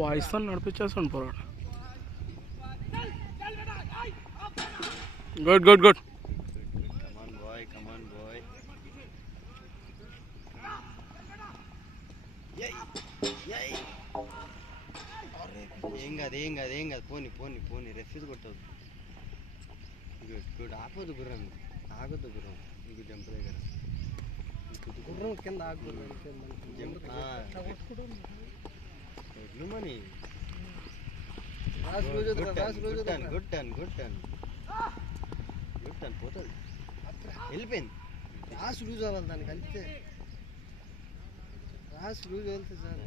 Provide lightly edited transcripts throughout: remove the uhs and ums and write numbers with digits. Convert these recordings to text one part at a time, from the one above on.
వాయిస్తో నడిపించేస్తాను పోరాడు. Good good good. ఏం కాదు పోని పోని పోని రెఫ్యూజ్ కొట్టదు. Good good. ఆపొద్దు గుర్రం, ఆగొద్దు గుర్రం. ఇంకో జంప్ దగ్గర గుర్రం కింద ఆగకూడదు. ఎట్లు మనీ. గుడ్ టన్ గుడ్ టన్ గుడ్ టన్ గుడ్ టన్. పోతుంది, వెళ్ళిపోయింది. రాస్ లూజ్ అవ్వాలి దానికి అంతే. రాస్ లూజ్ వెళ్తే సార్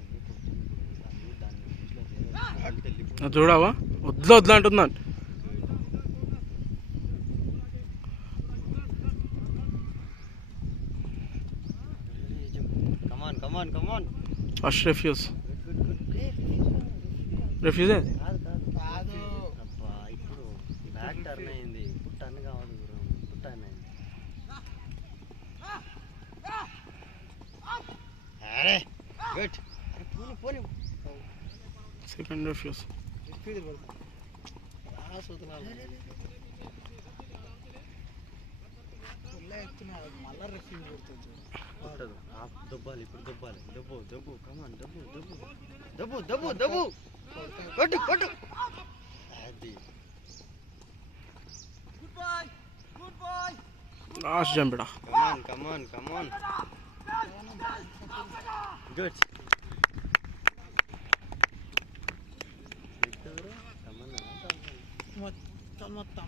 చూడవా వద్దు వద్దు అంటున్నాను. Come on come on come on. First refuse. Refuse కాదు అబ్బా. ఇప్పుడు బ్యాక్ టర్న్ అయింది. ఇప్పుడు టర్న్ కావాలి గురు. ఇప్పుడు టర్న్ అయింది. అరే గుడ్. అరే పోని పోని. Second refuse. మళ్ళా రిఫ్యూజ్ కొడుతుంది. దొబ్బాలి ఇప్పుడు, దొబ్బాలి. దబ్బు దబ్బు కమాన్. దబ్బు దబ్బు దబ్బు దబ్బు దబ్బు. కొట్టు కొట్టు. అది లాస్ట్ జంప్. కమాన్ కమాన్ కమాన్. గుడ్. మొత్తం